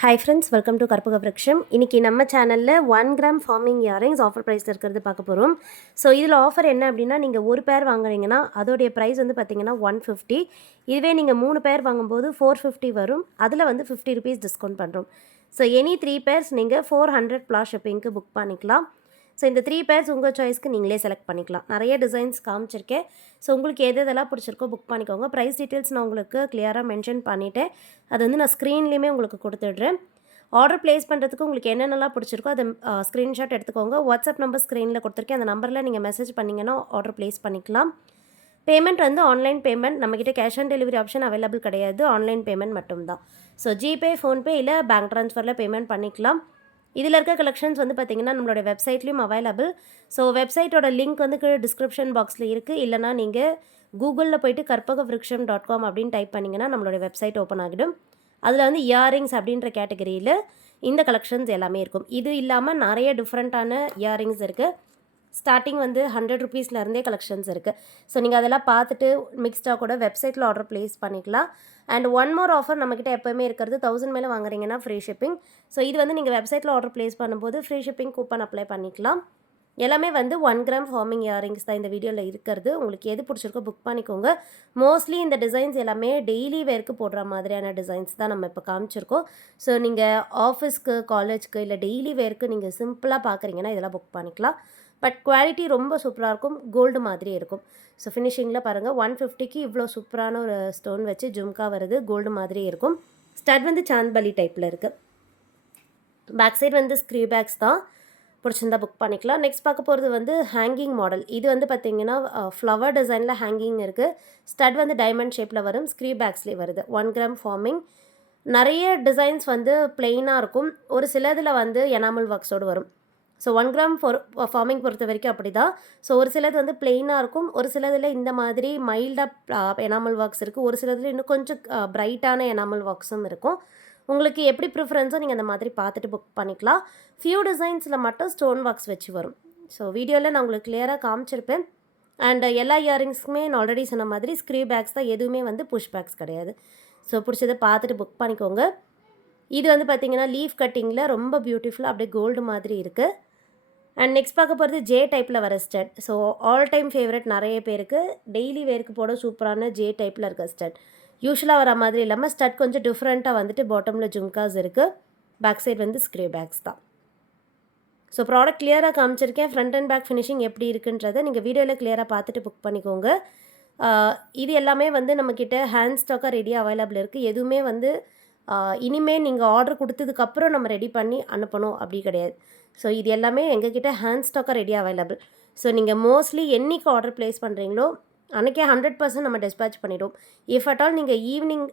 Hi friends, welcome to கற்பக விருட்சம். இன்றைக்கி நம்ம சேனலில் 1 கிராம் ஃபார்மிங் இயரிங்ஸ் ஆஃபர் ப்ரைஸில் இருக்கிறது பார்க்க போகிறோம். ஸோ இதில் ஆஃபர் என்ன அப்படின்னா, நீங்கள் ஒரு பேர் வாங்குறீங்கன்னா அதோடைய ப்ரைஸ் வந்து பார்த்திங்கன்னா 150. இதுவே நீங்கள் 3 பேர் வாங்கும்போது 450 வரும். அதில் வந்து 50 ருபீஸ் டிஸ்கவுண்ட் பண்ணுறோம். ஸோ எனி 3 பேர்ஸ் நீங்கள் 400 ப்ளாஸ் ஷிப்பிங்க்கு புக் பண்ணிக்கலாம். ஸோ இந்த 3 பேர்ஸ் உங்கள் சாய்ஸ்க்கு நீங்களே செலக்ட் பண்ணிக்கலாம். நிறைய டிசைன்ஸ் காமிச்சிருக்கேன். ஸோ உங்களுக்கு எது எதெல்லாம் பிடிச்சிருக்கோ புக் பண்ணிக்கோங்க. ப்ரைஸ் டீட்டெயில்ஸ் நான் உங்களுக்கு கிளியராக மென்ஷன் பண்ணிவிட்டேன். அது வந்து நான் ஸ்க்ரீன்லேயுமே உங்களுக்கு கொடுத்துட்றேன். ஆர்டர் ப்ளேஸ் பண்ணுறதுக்கு உங்களுக்கு என்னென்னலாம் பிடிச்சிருக்கோ அதை ஸ்க்ரீன்ஷாட் எடுத்துக்கோங்க. வாட்ஸ்அப் நம்பர் ஸ்க்ரீனில் கொடுத்துருக்கேன். அந்த நம்பரில் நீங்கள் மெசேஜ் பண்ணிங்கன்னா ஆர்டர் ப்ளேஸ் பண்ணிக்கலாம். பேமெண்ட் வந்து ஆன்லைன் பேமெண்ட். நம்மக்கிட்ட cash on delivery option available கிடையாது. ஆன்லைன் பேமெண்ட் மட்டும்தான். ஸோ ஜிபே, ஃபோன்பே இல்லை பேங்க் ட்ரான்ஸ்ஃபரில் பேமெண்ட் பண்ணிக்கலாம். இதில் இருக்க கலெக்ஷன்ஸ் வந்து பார்த்திங்கன்னா நம்மளோட வெப்சைட்லேயும் அவைலபிள். ஸோ வெப்சைட்டோட லிங்க் வந்து டிஸ்கிரிப்ஷன் பாக்ஸில் இருக்குது. இல்லைனா நீங்கள் கூகுளில் போய்ட்டு karpagavriksham.com அப்படின்னு டைப் பண்ணிங்கன்னா நம்மளோட வெப்சைட் ஓப்பன் ஆகிடும். அதில் வந்து இயரிங்ஸ் அப்படின்ற கேட்டகரியில் இந்த கலெக்ஷன்ஸ் எல்லாமே இருக்கும். இது இல்லாமல் நிறைய டிஃப்ரெண்ட்டான இயரிங்ஸ் இருக்குது. ஸ்டார்டிங் வந்து 100 ருபீஸ்லேருந்தே கலெக்ஷன்ஸ் இருக்குது. ஸோ நீங்கள் அதெல்லாம் பார்த்துட்டு மிக்ஸ்டாக கூட வெப்சைட்டில் ஆர்டர் ப்ளேஸ் பண்ணிக்கலாம். அண்ட் ஒன் மோர் ஆஃபர் நம்மக்கிட்ட எப்போவுமே இருக்கிறது, 1000 மேலே வாங்குறீங்கன்னா ஃப்ரீ ஷிப்பிங். ஸோ இது வந்து நீங்கள் வெப்சைட்டில் ஆர்டர் ப்ளேஸ் பண்ணும்போது ஃப்ரீ ஷிப்பிங் கூப்பன் அப்ளை பண்ணிக்கலாம். எல்லாமே வந்து 1 கிராம் ஃபார்மிங் இயரிங்ஸ் தான் இந்த வீடியோவில் இருக்கிறது. உங்களுக்கு எது பிடிச்சிருக்கோ புக் பண்ணிக்கோங்க. மோஸ்ட்லி இந்த டிசைன்ஸ் எல்லாமே டெய்லி வேர்க்கு போடுற மாதிரியான டிசைன்ஸ் தான் நம்ம இப்போ காமிச்சிருக்கோம். ஸோ நீங்கள் ஆஃபீஸ்க்கு, காலேஜ்க்கு இல்லை டெய்லி வேர்க்கு நீங்கள் சிம்பிளாக பார்க்குறீங்கன்னா இதெல்லாம் புக் பண்ணிக்கலாம். பட் குவாலிட்டி ரொம்ப சூப்பராக இருக்கும். கோல்டு மாதிரி இருக்கும். ஸோ ஃபினிஷிங்கில் பாருங்கள், 150க்கு இவ்வளோ சூப்பரான ஒரு ஸ்டோன் வச்சு ஜும்கா வருது. கோல்டு மாதிரி இருக்கும். ஸ்டட் வந்து சாந்த்பலி டைப்பில் இருக்குது. பேக் சைடு வந்து ஸ்க்ரீ பேக்ஸ் தான். பிடிச்சிருந்தா புக் பண்ணிக்கலாம். நெக்ஸ்ட் பார்க்க போகிறது வந்து ஹேங்கிங் மாடல். இது வந்து பார்த்திங்கன்னா ஃப்ளவர் டிசைனில் ஹேங்கிங் இருக்குது. ஸ்டட் வந்து டைமண்ட் ஷேப்பில் வரும். ஸ்க்ரீ பேக்ஸ்லேயே வருது. 1 கிராம் ஃபார்மிங். நிறைய டிசைன்ஸ் வந்து பிளெயினாக இருக்கும். ஒரு சிலதில் வந்து எனாமல் ஒர்க்ஸோடு வரும். ஸோ 1 கிராம் ஃபார்மிங் பொறுத்த வரைக்கும் அப்படி தான். ஸோ ஒரு சிலது வந்து பிளெயினாக இருக்கும். ஒரு சிலதில் இந்த மாதிரி மைல்டாக எனாமல் ஒர்க்ஸ் இருக்குது. ஒரு சிலதில் இன்னும் கொஞ்சம் பிரைட்டான எனாமல் ஒர்க்ஸும் இருக்கும். உங்களுக்கு எப்படி ப்ரிஃபரன்ஸோ நீங்கள் அந்த மாதிரி பார்த்துட்டு புக் பண்ணிக்கலாம். ஃபியூ டிசைன்ஸில் மட்டும் ஸ்டோன் ஒர்க்ஸ் வச்சு வரும். ஸோ வீடியோவில் நான் உங்களுக்கு கிளியராக காமிச்சிருப்பேன். அண்ட் எல்லா இயரிங்ஸுக்குமே நான் ஆல்ரெடி சொன்ன மாதிரி ஸ்க்ரீ பேக்ஸ் தான். எதுவுமே வந்து புஷ் பேக்ஸ் கிடையாது. ஸோ பிடிச்சதை பார்த்துட்டு புக் பண்ணிக்கோங்க. இது வந்து பார்த்திங்கன்னா லீஃப் கட்டிங்கில் ரொம்ப பியூட்டிஃபுல்லாக அப்படியே கோல்டு மாதிரி இருக்குது. அண்ட் நெக்ஸ்ட் பார்க்க போகிறது ஜே டைப்பில் வர stud. So all time favourite நிறைய பேருக்கு. டெய்லி வேருக்கு போட சூப்பரான ஜே டைப்பில் இருக்க ஸ்டட். யூஸ்வலாக வர மாதிரி இல்லாமல் ஸ்டட் கொஞ்சம் டிஃப்ரெண்ட்டாக வந்துட்டு பாட்டமில் ஜும்காஸ் இருக்குது. பேக் சைட் வந்து ஸ்க்ரே பேக்ஸ் தான். ஸோ ப்ராடக்ட் கிளியராக காமிச்சிருக்கேன். ஃப்ரண்ட் அண்ட் பேக் ஃபினிஷிங் எப்படி இருக்குன்றதை நீங்கள் வீடியோவில் கிளியராக பார்த்துட்டு புக் பண்ணிக்கோங்க. இது எல்லாமே வந்து நம்மக்கிட்ட ஹேண்ட் ஸ்டாக்காக ரெடியாக அவைலபிள் இருக்குது. எதுவுமே வந்து இனிமேல் நீங்கள் ஆர்டர் கொடுத்ததுக்கப்புறம் நம்ம ரெடி பண்ணி அனுப்பணும் அப்படி கிடையாது. ஸோ இது எல்லாமே எங்ககிட்ட ஹேண்ட் ஸ்டாக்காக ரெடியாக அவைலபிள். ஸோ நீங்கள் மோஸ்ட்லி என்றைக்கு ஆர்டர் ப்ளேஸ் பண்ணுறீங்களோ அன்றைக்கே 100% நம்ம டிஸ்பேச் பண்ணிவிடும். இஃப் அட் ஆல் நீங்கள் ஈவினிங்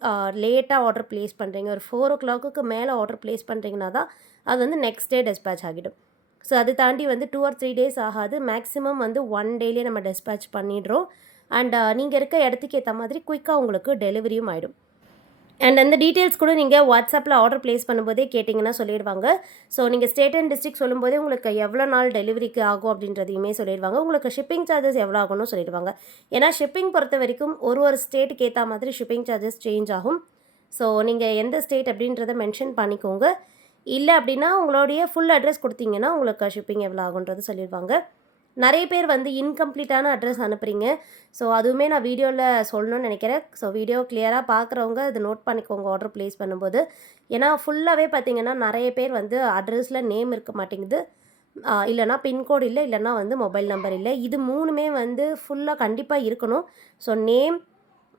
லேட்டாக ஆர்டர் ப்ளேஸ் பண்ணுறீங்க, ஒரு 4 o'clock மேலே ஆர்டர் ப்ளேஸ் பண்ணுறீங்கன்னா தான் அது வந்து நெக்ஸ்ட் டே டிஸ்பேச் ஆகிடும். ஸோ அது தாண்டி வந்து 2 or 3 days ஆகாது. மேக்ஸிமம் வந்து 1 டேலேயே நம்ம டிஸ்பேச் பண்ணிடுறோம். அண்ட் நீங்கள் இருக்க இடத்துக்கு ஏற்ற மாதிரி குயிக்காக உங்களுக்கு டெலிவரியும் ஆகிடும். அண்ட் அந்த டீட்டெயில்ஸ் கூட நீங்கள் வாட்ஸ்அப்பில் ஆர்டர் ப்ளேஸ் பண்ணும்போதே கேட்டிங்கன்னா சொல்லிடுவாங்க. ஸோ நீங்கள் ஸ்டேட் அண்ட் டிஸ்ட்ரிக்ட் சொல்லும்போதே உங்களுக்கு எவ்வளோ நாள் டெலிவரிக்கு ஆகும் அப்படின்றதையுமே சொல்லிடுவாங்க. உங்களுக்கு ஷிப்பிங் சார்ஜஸ் எவ்வளோ ஆகும்னு சொல்லிடுவாங்க. ஏன்னா ஷிப்பிங் பொறுத்த வரைக்கும் ஒரு ஸ்டேட்டுக்கு ஏற்ற மாதிரி ஷிப்பிங் சார்ஜஸ் சேஞ்ச் ஆகும். ஸோ நீங்கள் எந்த ஸ்டேட் அப்படின்றத மென்ஷன் பண்ணிக்கோங்க. இல்லை அப்படின்னா உங்களுடைய ஃபுல் அட்ரஸ் கொடுத்தீங்கன்னா உங்களுக்கு ஷிப்பிங் எவ்வளோ ஆகுன்றது சொல்லிடுவாங்க. நிறைய பேர் வந்து இன்கம்ப்ளீட்டான அட்ரஸ் அனுப்புகிறீங்க. ஸோ அதுவுமே நான் வீடியோவில் சொல்லணும்னு நினைக்கிறேன். ஸோ வீடியோ கிளியராக பார்க்குறவங்க அது நோட் பண்ணிக்கோங்க ஆர்டர் ப்ளேஸ் பண்ணும்போது. ஏன்னா ஃபுல்லாகவே பார்த்திங்கன்னா நிறைய பேர் வந்து அட்ரஸில் நேம் இருக்க மாட்டேங்குது. இல்லைனா பின்கோடு இல்லை, இல்லைனா வந்து மொபைல் நம்பர் இல்லை. இது 3மே வந்து ஃபுல்லாக கண்டிப்பாக இருக்கணும். So name,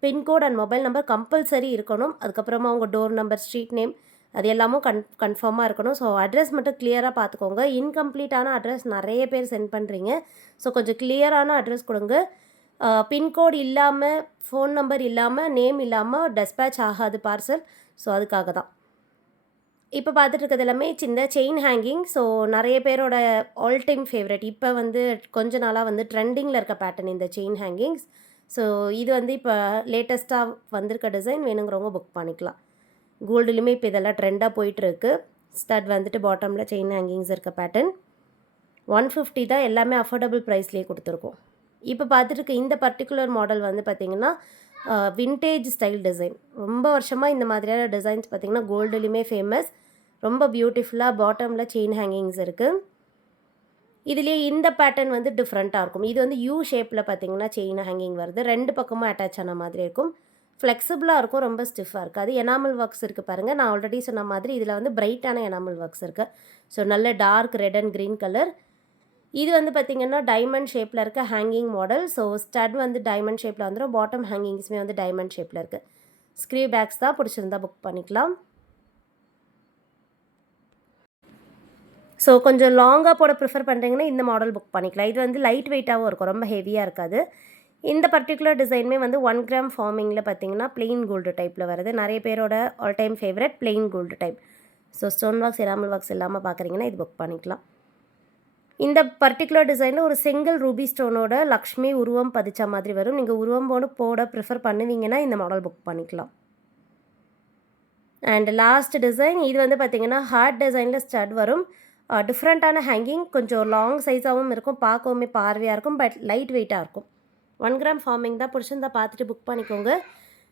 pincode and mobile number compulsory இருக்கணும். அதுக்கப்புறமா உங்கள் டோர் நம்பர், ஸ்ட்ரீட் நேம் அது எல்லாமும் கன்ஃபார்மாக இருக்கணும். ஸோ அட்ரஸ் மட்டும் கிளியராக பார்த்துக்கோங்க. இன்கம்ப்ளீட்டான அட்ரஸ் நிறைய பேர் சென்ட் பண்ணுறீங்க. ஸோ கொஞ்சம் கிளியரான அட்ரஸ் கொடுங்க. பின்கோட் இல்லாமல், ஃபோன் நம்பர் இல்லாமல், நேம் இல்லாமல் டிஸ்பேச் ஆகாது பார்சல். ஸோ அதுக்காக தான். இப்போ பார்த்துட்டு இருக்கிறது எல்லாமே சின்ன செயின் ஹேங்கிங். ஸோ நிறைய பேரோட ஆல் டைம் ஃபேவரட். இப்போ வந்து கொஞ்ச நாளாக வந்து ட்ரெண்டிங்கில் இருக்க பேட்டர்ன் இந்த செயின் ஹேங்கிங்ஸ். ஸோ இது வந்து இப்போ லேட்டஸ்ட்டாக வந்திருக்க டிசைன். வேணுங்கிறவங்க புக் பண்ணிக்கலாம். கோல்டுலையுமே இப்போ இதெல்லாம் ட்ரெண்டாக போயிட்டுருக்கு. ஸ்டட் வந்துட்டு பாட்டமில் செயின் ஹேங்கிங்ஸ் இருக்க பேட்டர்ன். 150 தான். எல்லாமே அஃபோர்டபுள் ப்ரைஸ்லேயே கொடுத்துருக்கோம். இப்போ பார்த்துட்டு இந்த பர்டிகுலர் மாடல் வந்து பார்த்திங்கன்னா வின்டேஜ் ஸ்டைல் டிசைன். ரொம்ப வருஷமாக இந்த மாதிரியான டிசைன்ஸ் பார்த்திங்கன்னா கோல்டுலையுமே ஃபேமஸ். ரொம்ப பியூட்டிஃபுல்லாக பாட்டமில் செயின் ஹேங்கிங்ஸ் இருக்குது. இதுலேயே இந்த பேட்டர்ன் வந்து டிஃப்ரெண்ட்டாக இருக்கும். இது வந்து யூ ஷேப்பில் பார்த்தீங்கன்னா செயின் ஹேங்கிங் வருது. 2 பக்கமும் அட்டாச் ஆன மாதிரி இருக்கும். ஃப்ளெக்சிபிளாக இருக்கும், ரொம்ப ஸ்டிஃபாக இருக்காது. எனாமல் ஒர்க்ஸ் இருக்குது பாருங்கள். நான் ஆல்ரெடி சொன்ன மாதிரி இதில் வந்து பிரைட்டான எனாமல் ஒர்க்ஸ் இருக்குது. ஸோ நல்ல dark red and green colour. இது வந்து பார்த்திங்கன்னா டைமண்ட் ஷேப்பில் இருக்க ஹேங்கிங் மாடல். ஸோ ஸ்டட் வந்து டைமண்ட் ஷேப்பில் வந்துடும். பாட்டம் ஹேங்கிங்ஸுமே வந்து டைமண்ட் ஷேப்பில் இருக்குது. ஸ்க்ரீவ் பேக்ஸ் தான் பிடிச்சிருந்தா புக் பண்ணிக்கலாம். ஸோ கொஞ்சம் லாங்காக போட ப்ரிஃபர் பண்ணுறீங்கன்னா இந்த மாடல் புக் பண்ணிக்கலாம். இது வந்து லைட் வெயிட்டாகவும் இருக்கும், ரொம்ப ஹெவியாக இருக்காது. இந்த பர்டிகுலர் டிசைனுமே வந்து 1 கிராம் ஃபார்மிங்கில் பார்த்தீங்கன்னா பிளெயின் கோல்டு டைப்பில் வருது. நிறைய பேரோட all time favourite plain gold type. So stone works enamel works இல்லாமல் பார்க்குறீங்கன்னா இது புக் பண்ணிக்கலாம். இந்த பர்டிகுலர் டிசைனில் ஒரு சிங்கிள் ரூபி ஸ்டோனோட லக்ஷ்மி உருவம் பதிச்ச மாதிரி வரும். நீங்கள் உருவம் போட ப்ரிஃபர் பண்ணுவீங்கன்னா இந்த மாடல் புக் பண்ணிக்கலாம். அண்ட் லாஸ்ட் டிசைன் இது வந்து பார்த்திங்கன்னா ஹார்ட் டிசைனில் ஸ்டட் வரும். டிஃப்ரெண்ட்டான ஹேங்கிங், கொஞ்சம் லாங் சைஸாகவும் இருக்கும், பார்க்கவுமே பார்வையாக இருக்கும், பட் லைட் வெயிட்டாக இருக்கும். 1 கிராம் ஃபார்மிங் தான். பிடிச்சிருந்தா பார்த்துட்டு புக் பண்ணிக்கோங்க.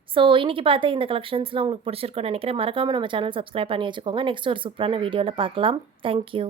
ஸோ இன்றைக்கி பார்த்த இந்த கலெக்ஷன்ஸ்லாம் உங்களுக்கு பிடிச்சிருக்குன்னு நினைக்கிறேன். மறக்காமல் நம்ம சேனல் சப்ஸ்கிரைப் பண்ணி வச்சுக்கோங்க. நெக்ஸ்ட் ஒரு சூப்பரான வீடியோவில் பார்க்கலாம். தேங்க்யூ.